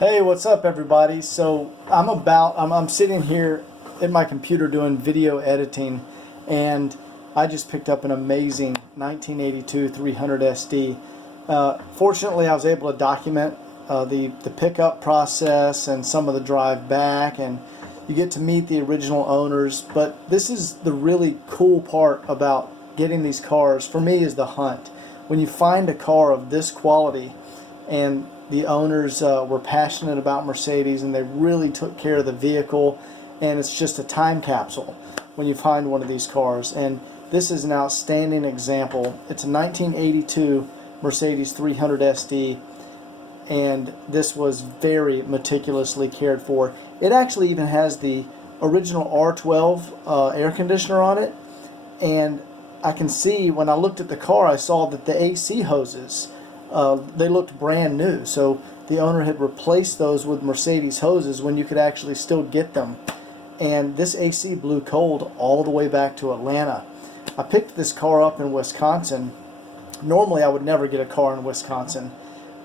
Hey, what's up, everybody? So I'm sitting here at my computer doing video editing, and I just picked up an amazing 1982 300 SD. Fortunately, I was able to document the pickup process and some of the drive back, and you get to meet the original owners. But this is the really cool part about getting these cars for me, is the hunt. When you find a car of this quality and the owners were passionate about Mercedes and they really took care of the vehicle, and it's just a time capsule when you find one of these cars. And this is an outstanding example. It's a 1982 Mercedes 300 SD, and this was very meticulously cared for. It actually even has the original R12 air conditioner on it, and I can see when I looked at the car, I saw that the AC hoses, they looked brand new. So the owner had replaced those with Mercedes hoses when you could actually still get them. And this AC blew cold all the way back to Atlanta. I picked this car up in Wisconsin. Normally I would never get a car in Wisconsin,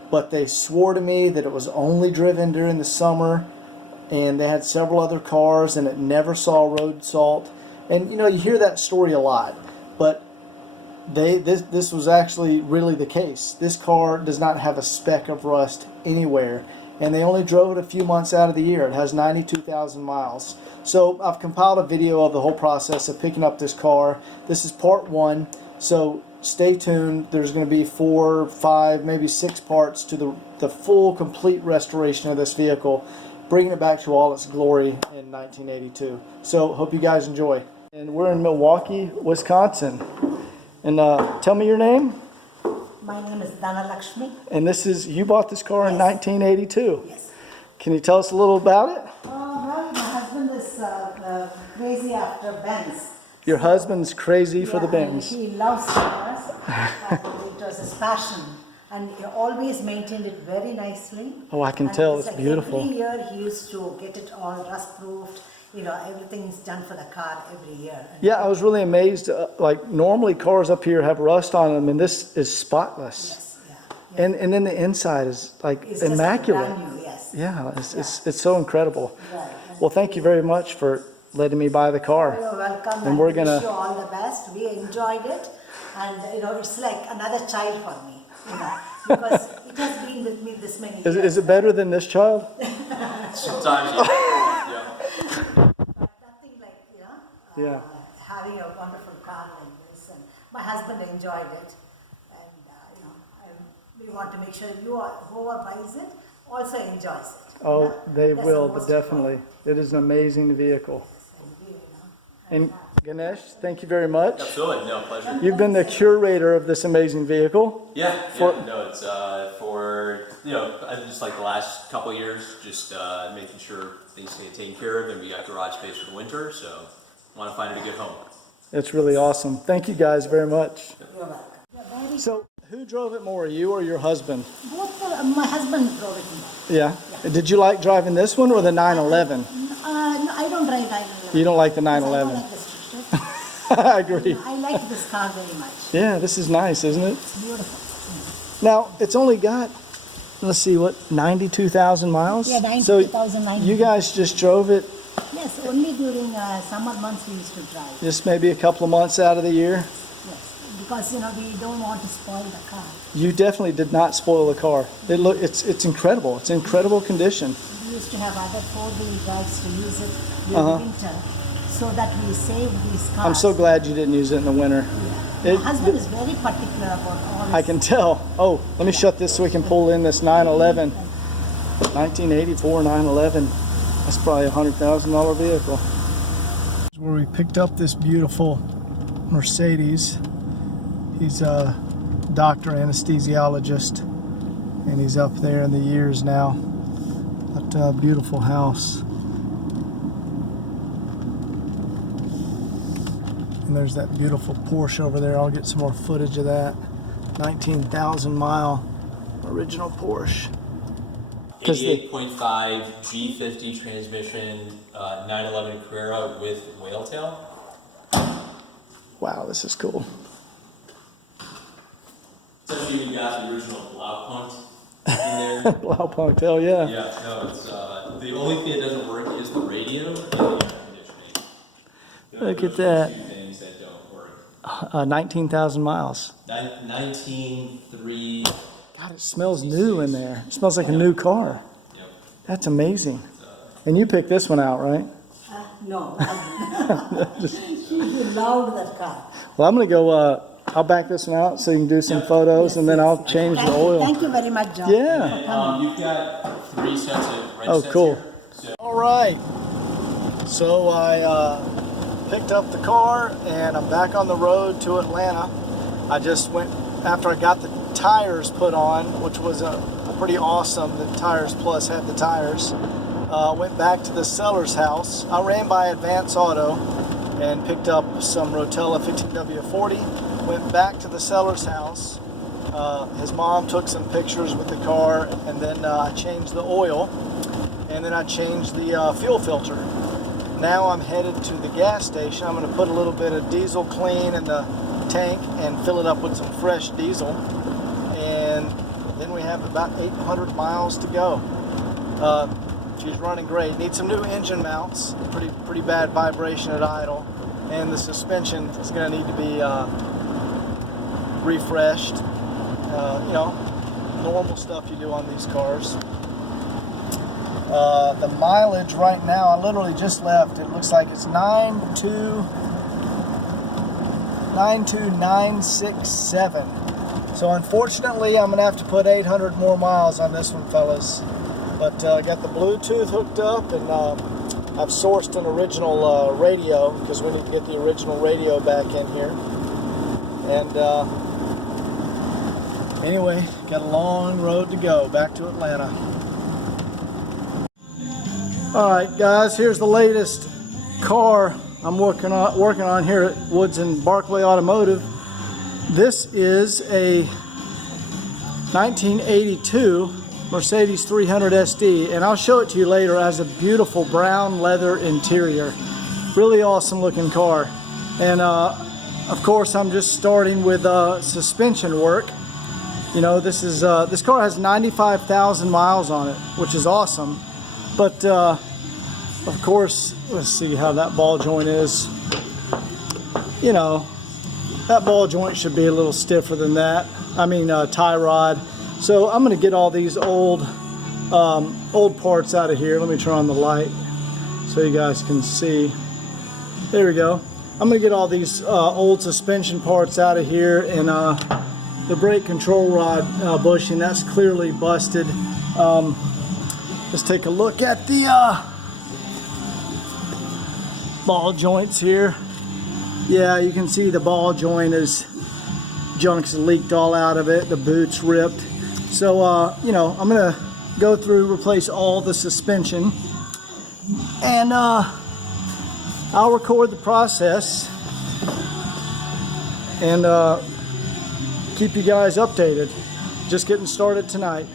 but they swore to me that it was only driven during the summer, and they had several other cars and it never saw road salt. And you know, you hear that story a lot, but this was actually really the case. This car does not have a speck of rust anywhere, and they only drove it a few months out of the year. It has 92,000 miles. So I've compiled a video of the whole process of picking up this car. This is part one, so stay tuned. There's going to be 4, 5, maybe 6 parts to the full, complete restoration of this vehicle, bringing it back to all its glory in 1982. So hope you guys enjoy. And we're in Milwaukee, Wisconsin. And tell me your name. My name is Dana Lakshmi. And you bought this car in 1982. Yes. Can you tell us a little about it? Well, my husband is crazy after Benz. Your husband's crazy for the Benz. He loves cars. It was his passion. And he always maintained it very nicely. Oh, I can tell. It's beautiful. Every year he used to get it all rust-proofed. You know, everything's done for the car every year. Yeah, I was really amazed. Like, normally cars up here have rust on them, and this is spotless. Yes, yeah. And then the inside is like It's immaculate. Just brand new, yes. Yeah, it's so incredible. Right. Well, thank you very much for letting me buy the car. You're welcome, And we're wish gonna you all the best. We enjoyed it, and you know, it's like another child for me, you know, because it has been with me this many years. Is it better than this child? Sometimes, yeah. But nothing like, you know, Yeah. having a wonderful car like this, and my husband enjoyed it, and you know, we want to make sure whoever buys it also enjoys it. Oh, they That's will, the but most definitely. It is an amazing vehicle. important. And Ganesh, thank you very much. Absolutely, no, pleasure. You've been the curator of this amazing vehicle. Yeah, For- no, it's for, you know, just like the last couple of years, just making sure things stay taken care of, and we got garage space for the winter, so want to find it a good home. It's really awesome. Thank you guys very much. You're welcome. Yeah, very, So, who drove it more, you or your husband? both my husband drove it more. Yeah. Did you like driving this one or the 911? No, I don't drive 911. You don't like the I don't 911? like this restriction. I agree. I like this car very much. Yeah, this is nice, isn't it? It's beautiful. Now, it's only got, let's see, what, 92,000 miles? Yeah, 92,000, So, you guys just drove it Yes, only during summer months we used to drive. just maybe a couple of months out of the year? Yes, because you know we don't want to spoil the car. You definitely did not spoil the car. It's incredible. It's in incredible condition. We used to have other four-wheel drives to use it during winter, so that we save these cars. I'm so glad you didn't use it in the winter. My husband is very particular about all this. I can tell. Oh, let me shut this so we can pull in this 911. 1984 911. That's probably a $100,000 vehicle. Where we picked up this beautiful Mercedes. He's a doctor anesthesiologist, and he's up there in the years now. But a beautiful house. And there's that beautiful Porsche over there. I'll get some more footage of that. 19,000 mile original Porsche. 88.5 G50 transmission, 911 Carrera with whale tail. Wow, this is cool. Especially when you got the original block punt. in there. Loud ponytail, yeah. Yeah, no, it's the only thing that doesn't work is the radio and the air conditioning. Look Those at are that. the two things that don't work. 19,000 miles. 19.3. God, it smells new in there. It smells like a new car. Yep. That's amazing. And you picked this one out, right? No, she loved that car. Well, I'm going to go, I'll back this one out so you can do some photos, and then I'll change the oil. Thank you very much, John. Yeah. You've got 3 sets of wrench Oh, sets cool. here. So All right. So I picked up the car, and I'm back on the road to Atlanta. I just went, after I got the tires put on, which was pretty awesome. The Tires Plus had the tires. Went back to the seller's house. I ran by Advance Auto and picked up some Rotella 15W40. Went back to the seller's house. His mom took some pictures with the car, and then I changed the oil, and then I changed the fuel filter. Now I'm headed to the gas station. I'm going to put a little bit of diesel clean in the tank and fill it up with some fresh diesel, and then we have about 800 miles to go. She's running great. Needs some new engine mounts. Pretty bad vibration at idle, and the suspension is going to need to be refreshed. You know, normal stuff you do on these cars. The mileage right now, I literally just left. It looks like it's 92967. So unfortunately, I'm gonna have to put 800 more miles on this one, fellas. But I got the Bluetooth hooked up, and I've sourced an original radio, because we need to get the original radio back in here. And anyway, got a long road to go back to Atlanta. All right, guys, here's the latest car I'm working on here at Woods and Barclay Automotive. This is a 1982 Mercedes 300 SD, and I'll show it to you later. It has a beautiful brown leather interior. Really awesome looking car. And of course, I'm just starting with suspension work. You know, this car has 95,000 miles on it, which is awesome. But of course, let's see how that ball joint is. You know, that ball joint should be a little stiffer than that. I mean, tie rod. So I'm going to get all these old parts out of here. Let me turn on the light so you guys can see. There we go. I'm going to get all these old suspension parts out of here, and the brake control rod bushing, that's clearly busted. Let's take a look at the ball joints here. Yeah, you can see the ball joint junk's leaked all out of it. The boot's ripped. So, you know, I'm going to go through, replace all the suspension, and I'll record the process and keep you guys updated. Just getting started tonight.